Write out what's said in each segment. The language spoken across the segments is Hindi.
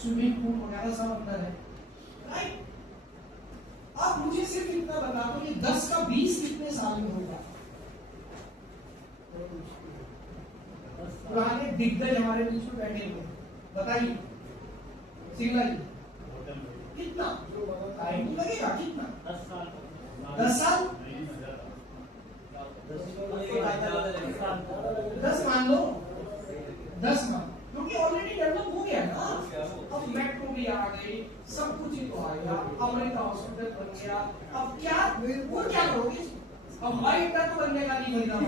स्विमिंग पूल वगैरह सब अंदर है, राइट। अब मुझे सिर्फ इतना बता दो, ये 10 का 20 कितने साल में होगा? पुराने दिग्गज हमारे बीच में बैठे हुए, बताइए सिंगला जी, कितना टाइम लगेगा? कितना? 10 साल। 10 साल 10 मान लो, 10 मान, क्योंकि ऑलरेडी डेवलप हो गया ना। अब मेट्रो भी आ गई, सब कुछ ही तो आ गया, अमृता हॉस्पिटल बन गया। अब क्या वो क्या करोगे? अब हवाई अड्डा तो बनने का नहीं बन रहा,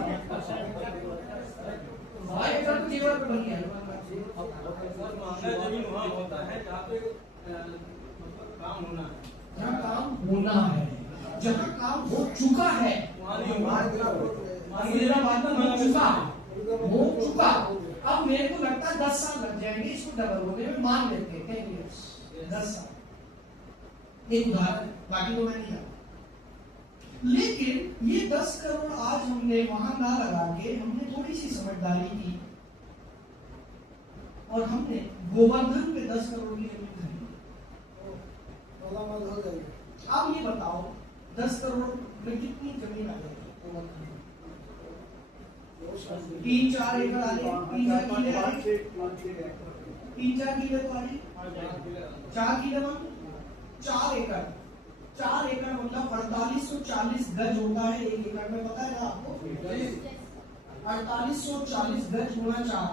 हवाई अड्डा तो जेवर पे बन गया। जमीन वहाँ होता है जहाँ पे काम होना है, जहाँ काम होना है, जहाँ काम हो चुका है, हो चुका। अब मेरे को लगता है 10 साल लग जाएंगे इसको डबल होने में, मान लेते हैं 10 years, 10 साल। एक उदाहरण, बाकी तो मैं नहीं जानता। लेकिन ये 10 करोड़ आज हमने वहां ना लगा के हमने थोड़ी सी समझदारी की और हमने गोवर्धन पे 10 करोड़ की जमीन खरीदी। अब ये बताओ 10 करोड़ में कितनी जमीन आ जाएगी? 3-4 एकड़ आ जाएगी, 3-4 किले आ जाएगी, 3-4 किले तो आ जाएगी, 4 किले मान 4 एकड़, 4 एकड़ मतलब 4840 गज होता है एक एकड़ में, पता है ना आपको? 4840 गज गुणा 4,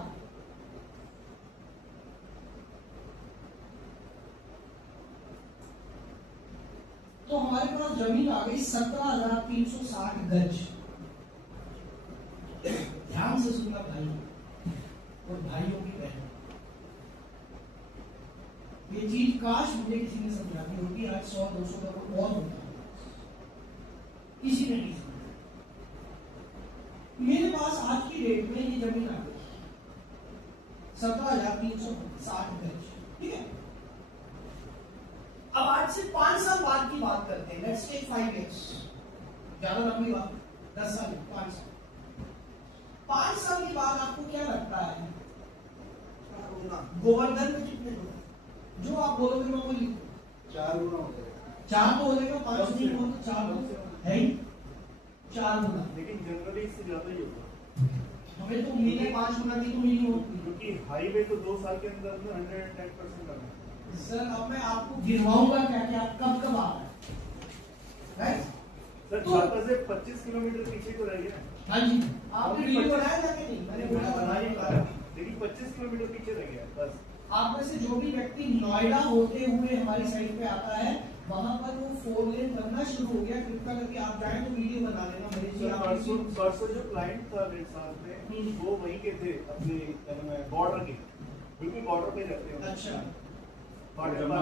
तो हमारे पास जमीन आ गई 17,360 गज। ध्यान से सुनना भाइयों और भाइयों की बहनों, ये चीज काश मुझे किसी ने समझानी होती, आज 100-200 करोड़ और होता, किसी ने नहीं समझा। मेरे पास आज की डेट में ये जमीन आ गई 17,360 गज, ठीक है। अब आज से 5 साल बाद की बात करते हैं, लेट्स टेक 5 years, ज्यादा लंबी बात, 10 साल, 5 साल। 5 साल के बाद आपको क्या लगता है गोवर्धन में कितने लोग? जो आप बोलोगे मैं वो लिखूं, 4 गुना हो जाएगा। 4 तो हो जाएगा, 5 नहीं हो तो 4 है ही, 4 गुना। लेकिन जनरली इससे ज्यादा ही होगा, हमें तो उम्मीद है 5 गुना की तो नहीं होती, क्योंकि हाईवे तो 2 साल के अंदर 110% करना। सर अब मैं आपको गिरवाऊंगा क्या क्या कब कब आ रहा है, सर छापा से 25 किलोमीटर पीछे को रह गया। हाँ जी, आपने वीडियो बनाया था कि नहीं? मैंने बोला बना ही पाया, लेकिन 25 किलोमीटर पीछे रह गया बस। आप में से जो भी व्यक्ति नोएडा होते हुए हमारी साइड पे आता है, वहां पर वो 4 लेन बनना शुरू हो गया, कृपया करके आप जाएं तो वीडियो बना लेना मेरे जी। परसों जो क्लाइंट था मेरे साथ में, वो वहीं के थे, अपने बॉर्डर के, बिल्कुल बॉर्डर पे रहते हैं। अच्छा, जमना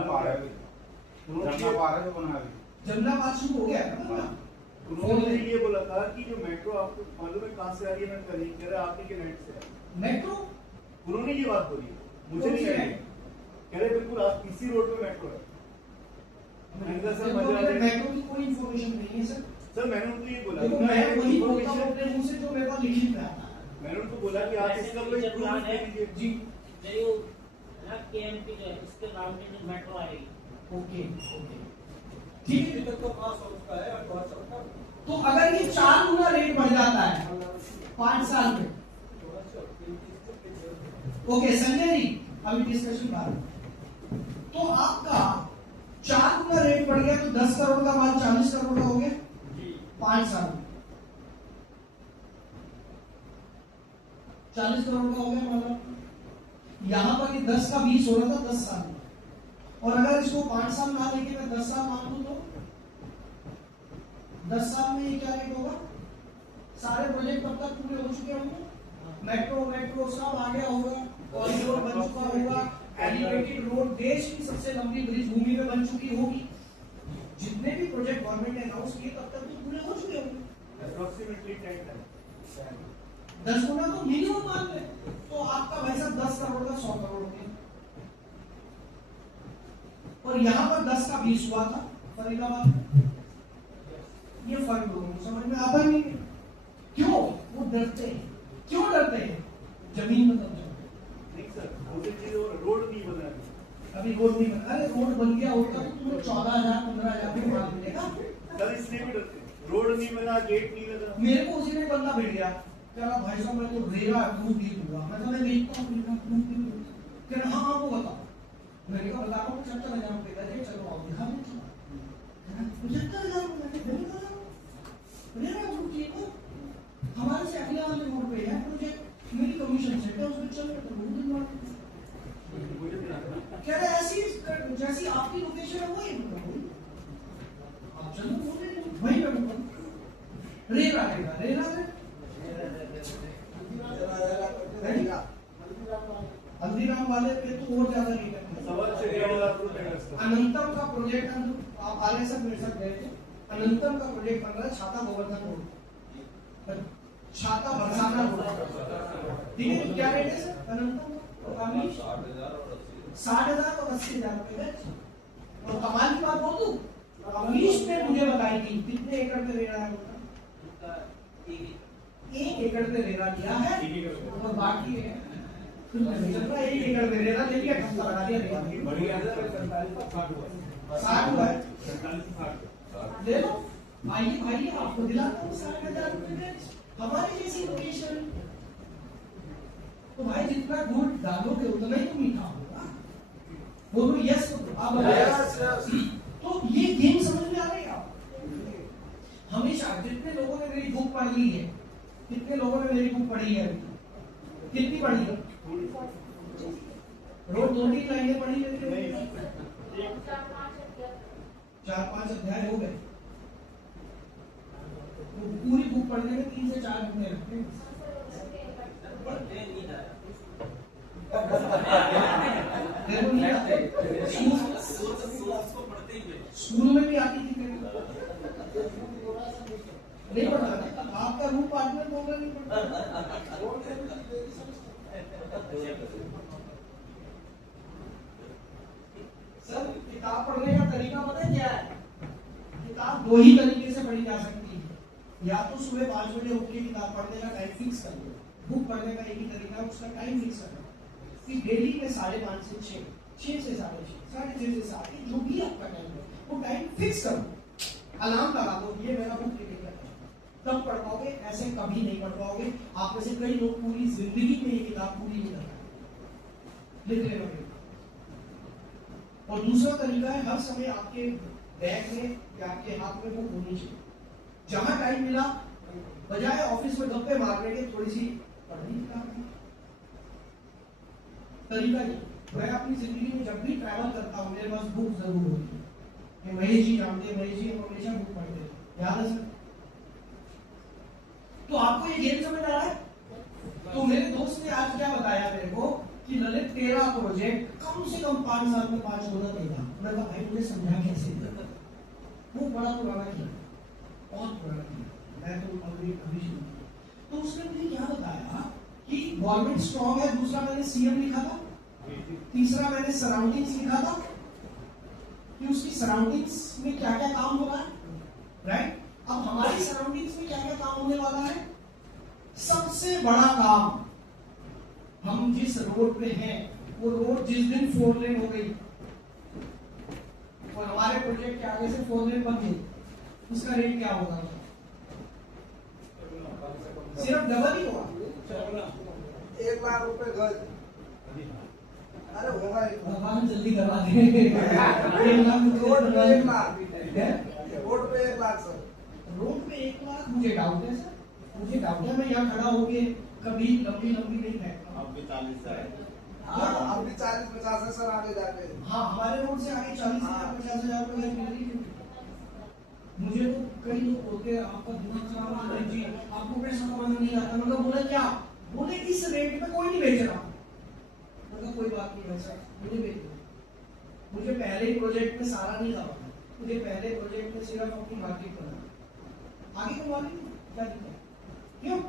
पार शुरू हो गया ना। उन्होंने ये बोला था कि जो मेट्रो आपको मालूम है कहाँ से आ रही है? मैं कह रहा आपके के नेट से मेट्रो, उन्होंने ये बात बोली, मुझे नहीं कह रहे बिल्कुल आप इसी रोड पे मेट्रो है। मेट्रो की कोई इंफॉर्मेशन नहीं है सर। सर मैंने उनको ये बोला, मैं वही बोलता हूँ अपने मुंह से जो मेरे पास लिखित में आता है। मैंने उनको बोला कि आप इसका कोई प्रूफ दे दीजिए। जी केएमपी जो है इसके नाम में जो मेट्रो आएगी। ओके ओके ठीक है, तो पास हो चुका है। तो अगर ये 4 गुना रेट बढ़ जाता है 5 साल में, ओके संजय जी अभी डिस्कशन बात, तो आपका 4 गुना रेट बढ़ गया तो 10 करोड़ का माल 40 करोड़ का हो गया 5 साल में, 40 करोड़ का हो गया मतलब। यहां पर ये 10 का 20 हो रहा था 10 साल में, और अगर इसको 5 साल ना लेके मैं 10 साल मान लूं तो 10 साल में ये क्या रेट होगा? सारे प्रोजेक्ट तब तक पूरे हो चुके होंगे, मेट्रो सब आ गया होगा, कॉरिडोर बन चुका होगा, एलिवेटेड रोड, देश की सबसे लंबी ब्रिज भूमि में बन चुकी होगी, जितने भी प्रोजेक्ट गवर्नमेंट ने अनाउंस किए तब तक तो पूरे हो चुके होंगे। अप्रोक्सीमेटली 10 10 गुना तो मिनिमम मान ले, तो आपका भाई साहब 10 करोड़ का 100 करोड़ हो गया, और यहाँ पर 10 का 20 हुआ था फरीदाबाद में। ये फर्क लोगों को समझ में आता नहीं है, क्यों वो डरते हैं, क्यों डरते हैं? जमीन में कब्जा नहीं सर, दूसरी चीज और रोड नहीं बना रही। अभी रोड नहीं बना, अरे रोड बन गया होता तो तुम्हें 14,000 15,000 में माल मिलेगा। सर इसलिए भी डरते हैं। रोड नहीं बना, गेट नहीं लगा। मेरे को उसी में बंदा मिल गया, कह रहा भाई साहब मैं तो रेरा अप्रूव भी हुआ। मैं कहा मैं देखता हूँ रेरा अप्रूव भी हुआ। कह रहा हाँ हाँ वो बताओ। मैंने कहा बता रहा हूँ 75,000 रुपये का है, चलो आओ दिखा दो। 75,000 रेरा अप्रूव किए ना, हमारे से अगले वाले रोड पे है प्रोजेक्ट, मेरी कमीशन सेट है उसमें चल रहा है। कह रहे ऐसी जैसी आपकी लोकेशन है वही आप चलो बोले वही मैं रेरा रेरा रेरा हल्दीराम वाले पे तो और ज्यादा नहीं करते। अनंतम का प्रोजेक्ट आप आले सब मेरे साथ गए थे। अनंतम का प्रोजेक्ट बन रहा है छाता गोवर्धन रोड, छाता बरसाना रोड। ठीक है, क्या रेट है सर अनंतम का? 60,000 और 80,000 रुपए। और कमाल की बात बोल दूं, अमीश ने मुझे बताई थी कितने एकड़ पे रेरा है उसका? 1 एकड़ पे रेरा लिया है और बाकी है 1 एकड़ पे रेरा ले लिया, ठप्पा लगा दिया रेरा। 60 हुआ है, ले लो आइए भाई आपको दिलाता हूँ 60,000 रुपए में हमारी जैसी लोकेशन। तो भाई जितना गुड़ डालोगे उतना ही तो मीठा होगा। बोलो यस तो आप तो ये गेम समझ में आ रही है आप? हमेशा जितने लोगों ने मेरी बुक पढ़ ली है, कितने लोगों ने मेरी बुक पढ़ी है? कितनी पढ़ी है? रोज 2-3 लाइनें पढ़ी है, 4-5 अध्याय हो गए। पूरी बुक पढ़ने में 3 से 4 घंटे लगते हैं। स्कूल में भी आती थी नहीं पढ़ा आपका रूम पार्टनर बोल रहा नहीं पढ़ा। सर किताब पढ़ने का तरीका पता है क्या है? किताब 2 ही तरीके से पढ़ी जा सकती है, या तो सुबह 5 बजे उठ के किताब पढ़ने का टाइम फिक्स कर लो। बुक पढ़ने का एक ही तरीका है, उसका टाइम फिक्स करना कि डेली में 5:30 से 6, 6 से 6:30, 6:30 से 7, जो भी आपका टाइम है वो टाइम फिक्स करो। अलार्म लगा दो, ये मेरा बुक रीडिंग का टाइम, तब पढ़ पाओगे, ऐसे कभी नहीं पढ़ पाओगे। आप में से कई लोग पूरी जिंदगी में ये किताब पूरी नहीं कर पाए, लिख लेना। और दूसरा तरीका है हर समय आपके बैग में या आपके हाथ में बुक होनी चाहिए। जहां टाइम मिला बजाय ऑफिस में गप्पे मारने के थोड़ी सी पढ़नी तरीका ये। मैं अपनी जिंदगी में जब भी ट्रैवल करता हूँ मेरे पास बुक जरूर होती है। महेश जी जानते हैं, महेश जी हमेशा बुक पढ़ते हैं, याद है सर? तो आपको ये गेम समझ आ रहा है? तो मेरे दोस्त ने आज क्या बताया मेरे को कि ललित तेरा प्रोजेक्ट कम से कम 5 साल में 5 गुना देगा। मैं कहा भाई मुझे समझा कैसे? वो बड़ा पुराना किया, बहुत पुराना किया, मैं तो अभी शुरू। तो उसने मुझे क्या बताया कि गवर्नमेंट स्ट्रॉन्ग है, दूसरा मैंने सीएम लिखा था, तीसरा मैंने सराउंडिंग्स लिखा था कि उसकी सराउंडिंग्स में क्या क्या काम हो रहा है, राइट? अब हमारी सराउंडिंग्स में क्या क्या काम होने वाला है? सबसे बड़ा काम, हम जिस रोड पे हैं वो रोड जिस दिन 4 लेन हो गई और हमारे प्रोजेक्ट के आगे से 4 लेन बन गई, उसका रेट क्या होगा? सिर्फ डबल ही होगा, 1 लाख रुपए गज। अरे होगा भगवान जल्दी करवा दे। 1 लाख रोड पे 1 लाख, रोड पे 1 लाख सर। रोड पे 1 लाख मुझे डाउट है सर, मुझे डाउट है। मैं यहाँ खड़ा होके कभी लंबी लंबी नहीं फेंकता। आप भी 40 है। हाँ अब भी 40-50 है सर आगे जाके। हाँ हमारे रोड से आगे 40,000-50,000 रुपए मिल रही है। मुझे तो कई लोग बोलते हैं आपका दिमाग खराब है जी, आपको पैसा कमाना नहीं आता। मतलब बोला क्या? बोले इस रेट पे कोई नहीं बेच रहा। मतलब कोई बात नहीं वैसा, मुझे बेच दो। मुझे पहले ही प्रोजेक्ट में सारा नहीं करवाना, मुझे पहले प्रोजेक्ट में सिर्फ अपनी मार्केट करना, आगे तो मार्केट क्या दिक्कत? क्यों?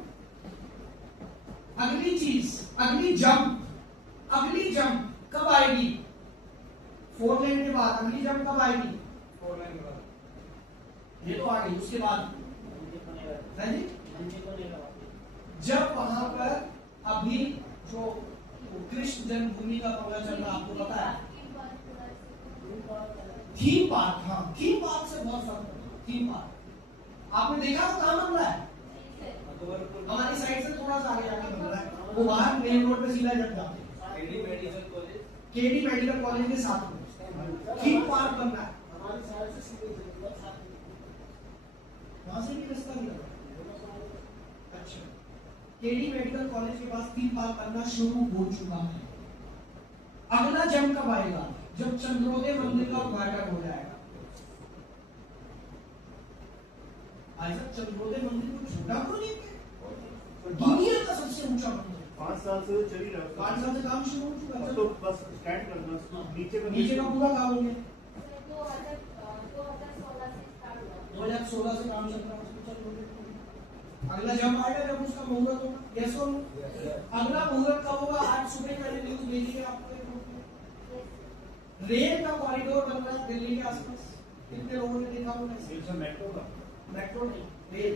अगली चीज, अगली जंप कब आएगी? 4 लेन के बाद अगली जंप कब आएगी? 4 लेन के बाद। ये तो आ गई, उसके बाद है जी, जब वहां पर अभी जो कृष्ण जन्मभूमि का पंगा चल रहा, आपको पता है थीम पार्क, हाँ थीम पार्क से बहुत फर्क पड़ता है। थीम पार्क आपने देखा वो कहाँ बन रहा है? हमारी साइड से थोड़ा सा आगे जाके बन रहा है, वो बाहर मेन रोड पे सीधा जब जाते हैं केडी मेडिकल कॉलेज के साथ में थीम पार्क बन रहा है। हमारी साइड से सीधे जाएगा साथ में। वहां से भी रास्ता नहीं लगा। अच्छा, केडी मेडिकल कॉलेज के पास थीम पार्क बनना शुरू हो चुका है। अगला जम कब आएगा? जब चंद्रोदय मंदिर का उद्घाटन हो जाएगा। आज तक चंद्रोदय मंदिर को छोटा प्रोजेक्ट है, दुनिया का सबसे ऊंचा मंदिर। 5 साल से चल ही रहा है। 5 साल से काम शुरू हो चुका है, तो बस स्टैंड करना, नीचे का नीचे का पूरा काम हो गया। 2016 2016 से स्टार्ट हुआ। से काम चल रहा है उसको चंद्रोदय। अगला जब आएगा जब उसका मुहूर्त होगा। यस और नो? अगला मुहूर्त कब होगा? आज सुबह मैंने न्यूज भेजी है आपको। रेल का कॉरिडोर बन रहा है दिल्ली के आसपास। कितने लोगों ने देखा होगा? मेट्रो का मेट्रो नहीं, रेल।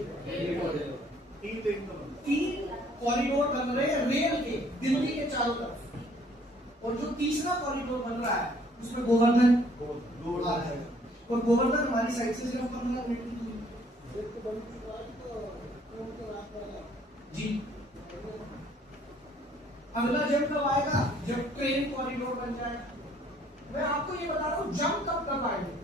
3 लेन का बनता 3 कॉरिडोर बन रहे हैं रेल के दिल्ली के चारों तरफ। और जो तीसरा कॉरिडोर बन रहा है उसमें गोवर्धन है। आ रहा है। और गोवर्धन हमारी साइड से सिर्फ 15 मिनट की दूरी पे। एक तो बन चुका है तो किलोमीटर रात वाला जी। अगला जब कब आएगा? जब ट्रेन कॉरिडोर बन जाएगा। मैं आपको ये बता रहा हूं जब कब आएंगे।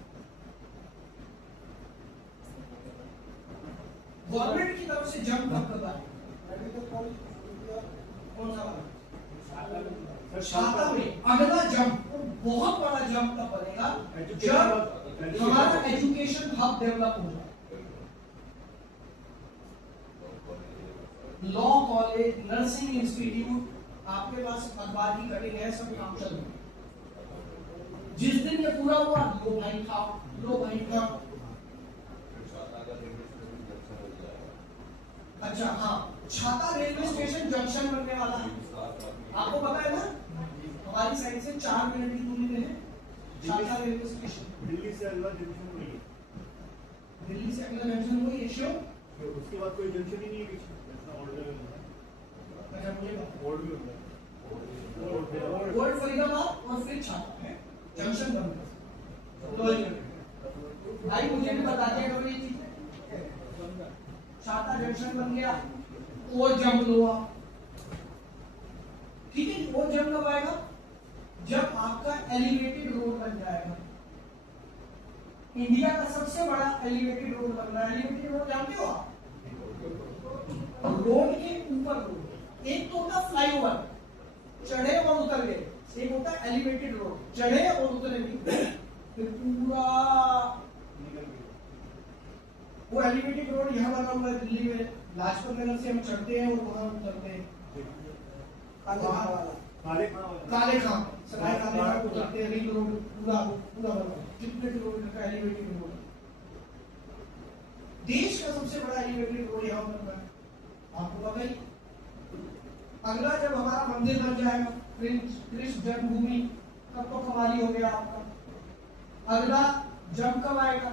गवर्नमेंट की तरफ से जब कब आएगा? मेडिकल कॉलेज कौन सा वाला? सर, छाता में अगला जंप, बहुत बड़ा जंप तब बनेगा जब हमारा एजुकेशन हब डेवलप हो जाए। लॉ कॉलेज, नर्सिंग इंस्टीट्यूट, आपके पास अखबार की कटिंग है, सब काम चल रहा है। जिस दिन ये पूरा हुआ लो भाई खाओ, लो भाई खाओ। अच्छा हाँ, छाता रेलवे स्टेशन जंक्शन बनने वाला है। आपको पता है ना, हमारी साइड से 4 मिनट की दूरी पे है छाता रेलवे स्टेशन। दिल्ली से अगला जंक्शन वही है। दिल्ली से अगला जंक्शन वही है। श्योर? उसके बाद कोई जंक्शन ही नहीं है पीछे। ऐसा ऑर्डर है। अच्छा मुझे बोर्ड भी होता है। ओल्ड फरीदाबाद और फिर छाता है जंक्शन बन गया। भाई मुझे भी बता दिया करो ये चीजें। छाता जंक्शन बन गया, और जंप लो आप। ठीक है, और जंप कब आएगा? जब आपका एलिवेटेड रोड बन जाएगा। इंडिया का सबसे बड़ा एलिवेटेड रोड बन रहा है। एलिवेटेड रोड जानते हो आप? रोड के ऊपर रोड। एक तो होता फ्लाईओवर, चढ़े और उतर गए। एक होता है एलिवेटेड रोड, चढ़े और उतरे भी। फिर पूरा वो एलिवेटेड रोड यहाँ बना हुआ है दिल्ली में। लाजपत नगर से हम चढ़ते हैं और वहां उतरते हैं काले खां सराय काले खां को उतरते हैं। रिंग रोड पूरा पूरा बना है। कितने किलोमीटर का एलिवेटेड रोड? देश का सबसे बड़ा एलिवेटेड रोड यहाँ बन रहा है, आपको पता ही। अगला जब हमारा मंदिर बन जाएगा, कृष्ण जन्मभूमि, तब तो कमाली हो गया आपका। अगला जब कब आएगा?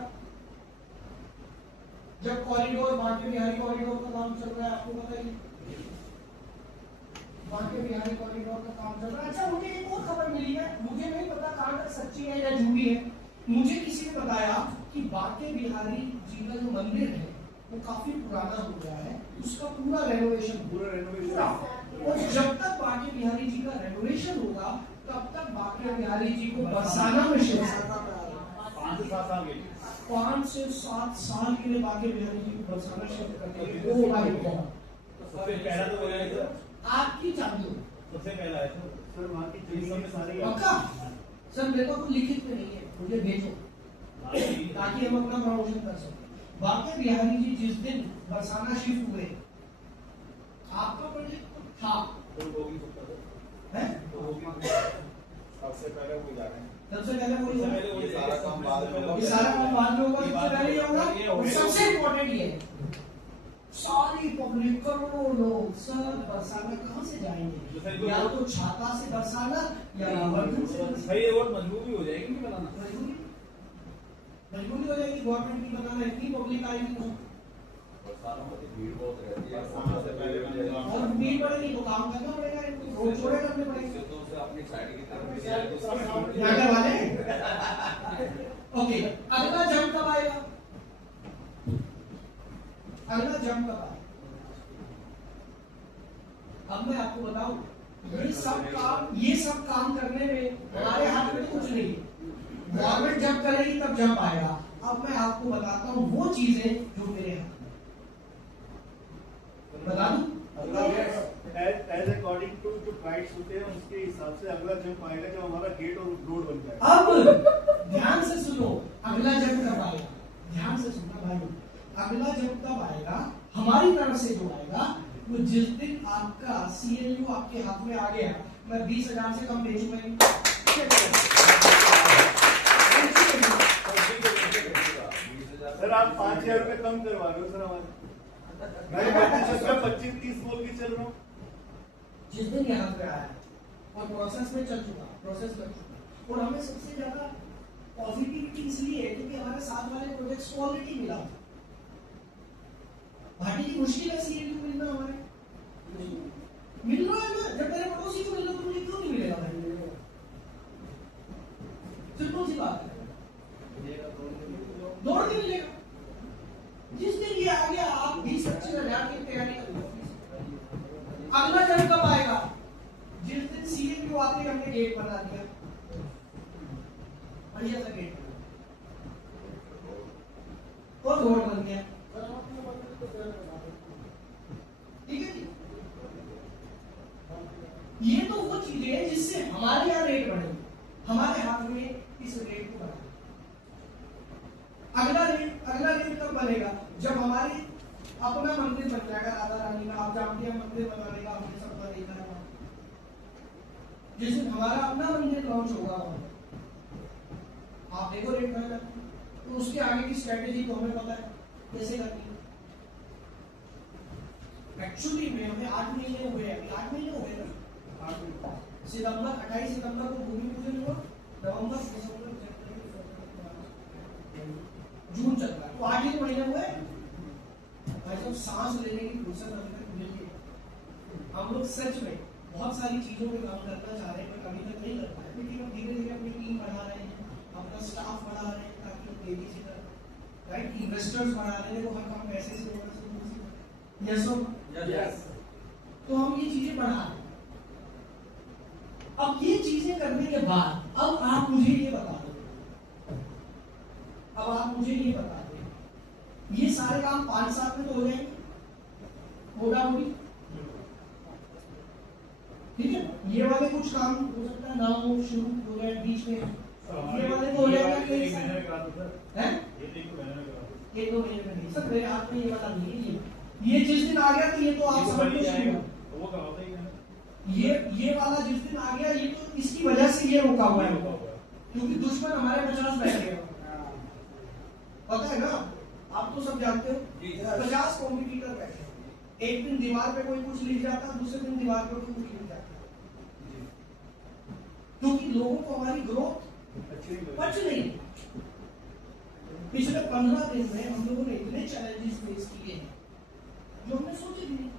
जब कॉरिडोर, बांके बिहारी कॉरिडोर का काम चल रहा है, आपको पता ही। बांके बिहारी कॉरिडोर का काम चल रहा है। अच्छा मुझे एक और खबर मिली है, मुझे नहीं पता कहां तक सच्ची है या झूठी है। मुझे किसी ने बताया कि बांके बिहारी जी का जो मंदिर है वो काफी पुराना हो गया है, उसका पूरा रेनोवेशन। और जब तक बांके बिहारी जी का रेनोवेशन होगा तब तक बांके बिहारी जी को बरसाना में शिफ्ट 5 से 7 साल के लिए बांके बिहारी जी को बरसाना शिफ्ट करते हैं। ओ माय गॉड, सबसे पहला तो वही है सर। आपकी चाबी सबसे पहला है सर वहाँ की जमीन सारी पक्का? सर मेरे को लिखित में नहीं है, मुझे भेजो ताकि हम अपना प्रमोशन कर सकें। बांके बिहारी जी जिस दिन बरसाना शिफ्ट हुए, आपका प्रोजेक्ट था सबसे पहले वो जा रहे हैं। सबसे पहले वही होगा। ये सारा काम बाद में होगा। ये सारा काम बाद में होगा, सबसे पहले ये होगा। और सबसे इम्पोर्टेंट ये है, सारी पब्लिक करोड़ों लोग सर बरसाना कहाँ से जाएंगे? या तो छाता से बरसाना या वर्धन से बरसाना। भाई ये और मजबूरी हो जाएगी नहीं बनाना। मजबूरी हो जाएगी गवर्नमेंट की बनाना, इतनी पब्लिक आएगी तो। बरसातों में तो भीड़ बहुत रहती है। वहाँ से पहले भी जाएगा। और भीड़ बढ़ेगी तो काम करना पड़ेगा, इनको रोड छोड़े करने पड़ेंगे। तो उसे अपनी साइड की तरफ भी जाए तो नाटक वाले ओके, अगला जंप कब आएगा? अगला जंप कब आएगा? अब मैं आपको बताऊं, ये सब काम करने में हमारे हाथ में तो कुछ नहीं है। गवर्नमेंट जब करेगी तब जंप आएगा। अब मैं आपको बताता हूं वो चीजें जो मेरे हाथ में, बता दूं? एज अकॉर्डिंग टू जो प्राइस होते हैं उसके हिसाब से अगला जंप आएगा जब हमारा गेट और रोड बन जाएगा। अब ध्यान से सुनो, अगला जंप कब आएगा? ध्यान से सुनना भाई, अगला जंप कब आएगा? हमारी तरफ से जो आएगा वो जिस दिन आपका CLU आपके हाथ में आ गया, मैं 20,000 से कम बेचूंगा नहीं। सर आप 5,000 रुपए कम करवा रहे हो सर हमारे। मैं 25-30 बोल के चल रहा हूँ। जिस दिन यहाँ पे आया और प्रोसेस में चल चुका, प्रोसेस कर चुका, और हमें सबसे ज्यादा पॉजिटिविटी इसलिए है क्योंकि हमारे साथ वाले प्रोजेक्ट्स को ऑलरेडी मिला। भाटी की मुश्किल है CLU मिलना, हमारे मिल रहा है ना। जब मेरे पड़ोसी को मिल रहा तो मुझे क्यों नहीं मिलेगा भाई? सिंपल सी बात है, दौड़ के मिलेगा। जिस दिन ये आ गया आप 20-25,000 की तैयारी कर लो। अगला जंप कब आएगा? जिस दिन CLU आते ही हमने गेट बना दिया, बढ़िया सा गेट और रोड बन गया। ठीक है जी, ये तो वो चीजें हैं जिससे हमारे यहाँ रेट बढ़ेगी, हमारे हाथ में इस रेट को बढ़ा। अगला रेट कब बनेगा? जब हमारी अपना मंदिर बन जाएगा राधा रानी का। आप जानते हैं मंदिर बनाने का हमने सबका देखा है। जिस दिन हमारा अपना मंदिर लॉन्च होगा आप देखो रेट बढ़ेगा, तो उसके आगे की स्ट्रेटेजी तो हमें पता है कैसे करनी है। एक्चुअली में हमें 8 महीने हुए, अभी 8 महीने हो गए ना। सितंबर 28 सितंबर को भूमि पूजन हुआ, नवंबर दिसंबर जून चल रहा है, तो 8 ही महीने हुए भाई साहब। सांस लेने की फुर्सत अभी तक मिल गई। हम लोग सच में बहुत सारी चीजों पे काम करना चाह रहे हैं पर अभी तक नहीं कर पाए, लेकिन हम धीरे धीरे अपनी टीम बढ़ा रहे हैं, अपना स्टाफ बढ़ा रहे हैं ताकि हम तेजी से करें, राइट। इन्वेस्टर्स बढ़ा रहे हैं, वो हर काम पैसे से होगा। यस, तो हम ये चीजें बढ़ा रहे हैं। अब ये चीजें करने के बाद अब आप मुझे ये बता दो, ये सारे काम 5 साल में तो हो जाएंगे मोटा मोटी, ठीक है। ये वाले कुछ काम हो सकता है ना हो, शुरू हो जाए बीच में, ये वाले तो हो जाएगा कि एक महीने में करा दो सर, हैं? ये 1 महीने में करा दो। 1-2 महीने में नहीं सर, मेरे हाथ में ये वाला नहीं है। ये जिस दिन आ गया तो ये तो आप समझ लीजिए, वो क्या होता है? ये वाला जिस दिन आ गया ये तो इसकी वजह से ये रुका हुआ है, क्योंकि दुश्मन हमारे 50 बैठ गए, पता है ना, आप तो सब जानते हो। 50 कॉम्पिटिटर बैठे, एक दिन दीवार पे कोई कुछ लिख जाता, दूसरे दिन दीवार पे कोई कुछ लिख जाता, क्योंकि लोगों को हमारी ग्रोथ पच नहीं। पिछले 15 दिन में हम लोगों ने इतने चैलेंजेस फेस किए हैं जो हमने सोचे भी नहीं।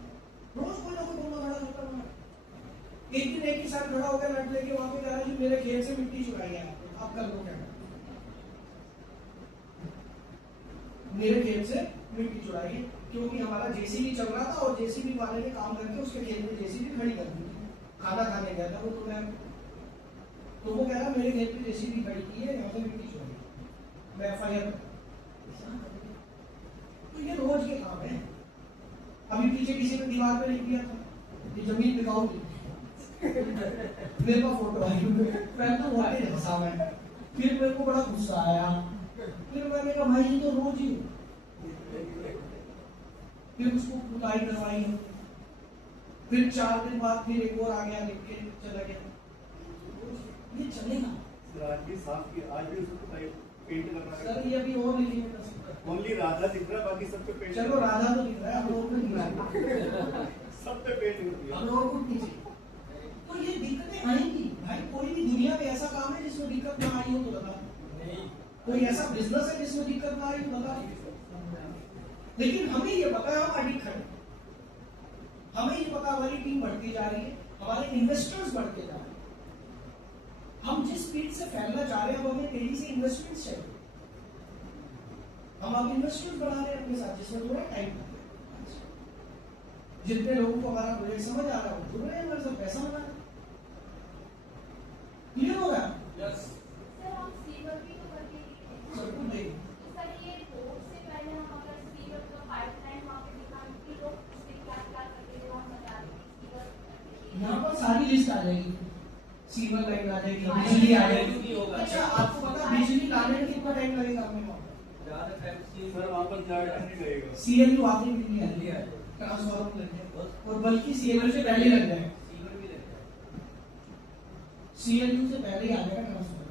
रोज कोई ना कोई बंदा खड़ा होता है, एक दिन एक ही साथ खड़ा होकर बैठ लेके वहां पे कह रहा है जी मेरे खेत से मिट्टी चुराई है, आप कर लो क्या? मेरे खेत से मिट्टी चुराई है क्योंकि हमारा जेसीबी चल रहा था और जेसीबी वाले ने काम करके उसके खेत में जेसीबी खड़ी कर दी। खाना खाने गया था वो, तो वो कह रहा मेरे खेत में जेसीबी खड़ी की है, यहाँ से मिट्टी चुराई, मैं FIR। तो ये रोज के काम है। अभी पीछे किसी ने दीवार पे लिख दिया था ये जमीन बिकाऊ की, मेरे पास फोटो आई, मैं तो वहां पे हंसा मैं, फिर मेरे को बड़ा गुस्सा आया, फिर मैंने कहा भाई ये तो रोज ही, फिर उसको कुटाई करवाई, फिर 4 दिन बाद फिर एक और आ गया लिख के चला गया। ये चलेगा आज भी साफ किया, आज भी उसको पेंट करना है सर, ये अभी और लिखेंगे। ओनली राधा दिख रहा है, बाकी सब पे पेंट। चलो राधा तो दिख रहा है, अब और कुछ नहीं, सब पे पेंट कर दिया, अब और कुछ नहीं। तो ये दिक्कतें आएंगी भाई, कोई भी दुनिया में ऐसा काम है जिसमें दिक्कत ना आई हो तो बता, कोई ऐसा बिजनेस है जिसमें दिक्कत ना आई तो बता। लेकिन हमें ये पता है हम एडिक्ट हैं, हमें ये पता हमारी टीम बढ़ती जा रही है, हमारे इन्वेस्टर्स बढ़ते जा रहे हैं, हम जिस स्पीड से फैलना चाह रहे हैं अब हमें तेजी से इन्वेस्टमेंट चाहिए। हम अब इन्वेस्टमेंट बढ़ा रहे हैं अपने साथ, जिसमें थोड़ा टाइम लगेगा। जितने लोगों को हमारा प्रोजेक्ट समझ आ रहा है वो जुड़ रहे हैं हमारे साथ, पैसा बना रहे हैं। क्लियर हो रहा है? यस सर हम सीवर भी तो करके दिए सब कुछ देख तो सर ये बोर्ड से पहले हम अगर सीवर का पाइपलाइन वहाँ पे दिखाएं कि लोग उससे क्या क्या करते हैं हम बता दें सीवर यहाँ पर सारी लिस्ट आ जाएगी, सीवर लाइन आ जाएगी, बिजली आ जाएगी। होगा। अच्छा आपको पता है बिजली लाने में कितना टाइम लगेगा अपने वहाँ पर? ज्यादा टाइम से सर वहाँ पर ज्यादा टाइम नहीं लगेगा। सीएलयू आते ही बिजली आ जल्दी आ जाएगी, जाएगी। ट्रांसफार्मर लग जाएगा, और बल्कि सीएलयू से पहले लग जाएगा, सीवर भी लगता है। सीएलयू से पहले ही आ जाएगा ट्रांसफार्मर।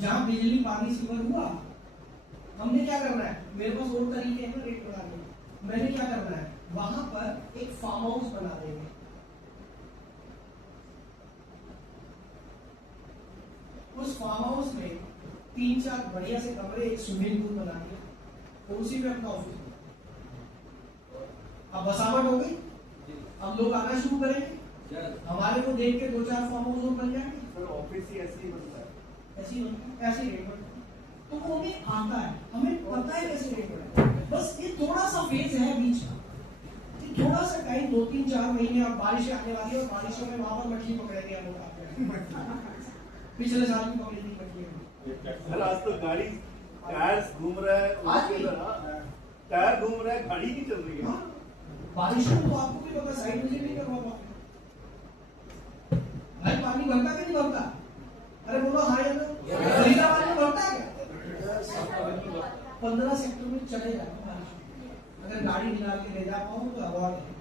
जहाँ बिजली पानी सीवर हुआ, हमने क्या करना है, मेरे पास और तरीके हैं ना रेट बनाने के। मैंने क्या करना है, वहां पर एक फार्म हाउस बना देंगे, उस फार्म हाउस में 3-4 बढ़िया से कमरे, एक स्विमिंग पूल बना दिया, और उसी में अपना ऑफिस। अब बसावट हो गई, अब लोग आना शुरू करेंगे, यस हमारे को देख के 2-4 फार्म हाउस और बन जाएंगे, सर ऑफिस ही ऐसे ही बनता है। ऐसी ऐसे रेट बढ़, तो वो हमें आता है, हमें पता है कैसे रेट बढ़ा है। बस ये थोड़ा सा फेज है बीच का, ये थोड़ा सा टाइम 2-3-4 महीने, अब बारिश आने वाली है और बारिशों में वहां पर मछली पकड़ेंगे हम लोग। पिछले साल भी पकड़ी थी मछली। सर आज तो गाड़ी टायर्स घूम रहा है, आज उसके भी? अंदर टायर घूम रहा है, गाड़ी नहीं चल रही है। हाँ, बारिश में तो आपको भी पता, साइड मुझे नहीं करवा पाते भाई, पानी भरता कि नहीं भरता? अरे बोलो हाँ या ना? फरीदाबाद में भरता है क्या? 15 सेक्टर में चले जाओ बारिश में। अगर गाड़ी निकाल के ले जा पाओ तो अवार्ड है।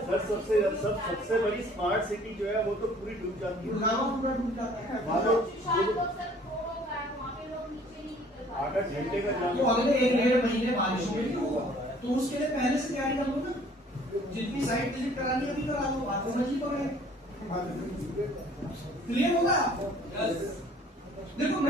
सर सबसे बड़ी स्मार्ट सिटी जो है वो तो पूरी डूब जाती है। गुड़गांव पूरा डूब जाता है। वहाँ तो शायद लोग सर थोड़ा होगा वहाँ पे लोग नीचे नहीं निकल पाते 8 घंटे का तो जाम। अगले 1-1.5 महीने बारिश में भी होगा, तो उसके लिए पहले से तैयारी कर लो ना। जितनी साइट विजिट करानी है अभी करा लो, बात समझ ही पड़े। क्लियर होगा? यस देखो मैं